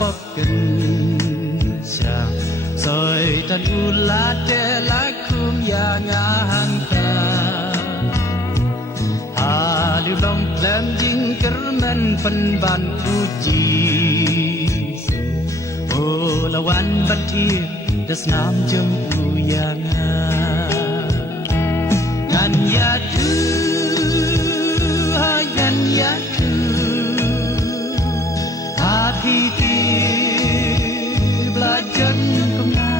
bắp kinh chàng rồi tan u lá tê lá khum ya ngang ta hà lưu long lem jing kermen pen ban uji o la wan ban thi das nam jum u ya ngan ya tu ha yan ya tu hati ki belajar kemana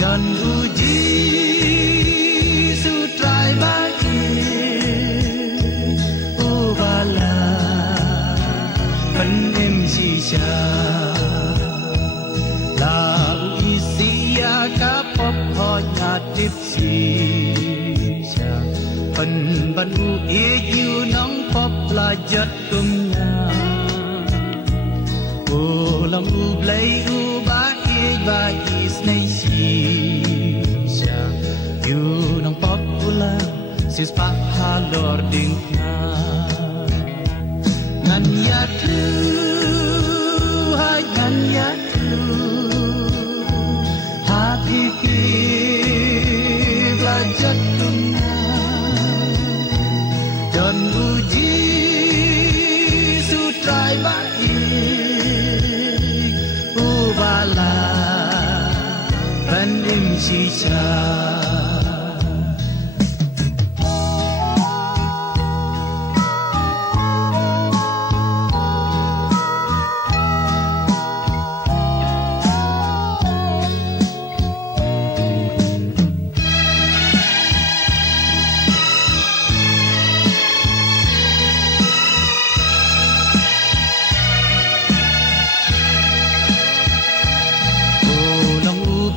dan uji sutrai bagi ubala penim sisa lau isia kapop honya tipsi pen ban u yu nong pop belajar kumnya lam u blai u ba is nei si sha yu nong pop ula sis pa halor ding na ngan ya tu ha ngan ya tu ha ki belajar dunia dan uji sutrai bagi ubala penim sisa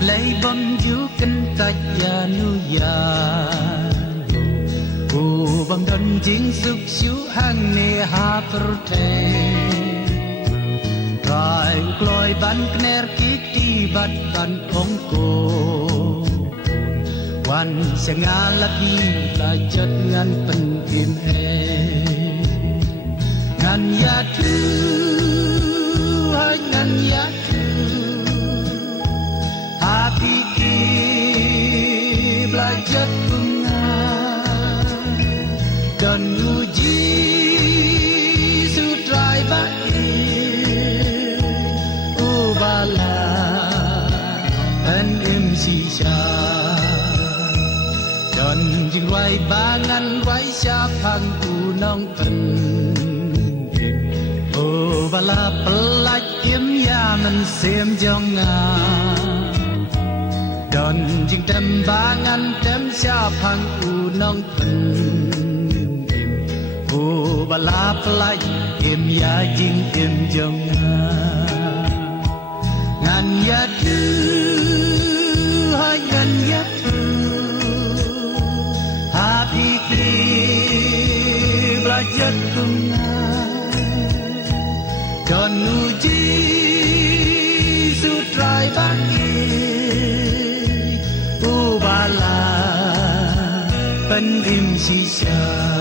lấy bom chiếu kinh cách ya nu ya u bom đơn chính dục chiếu hàng nề ha prote rai kloi ban kner kiti bat ban ongko wan senga lagi la jet ngan pen kim he ngan ya tu hai ngan ya hati ki belajar bunga dan uji sutrai bagi ubala dan sisa dan jing wai bangan wai siapang unong pen ubala pelaj im ya men sem jongan dan jing tembangan tem siapang unong pen bala pelaj im ya jing im jong ngan ya tu hai ngan ya tu hati ki belajar bunga dan uji sutrai bagi ubala penim sisa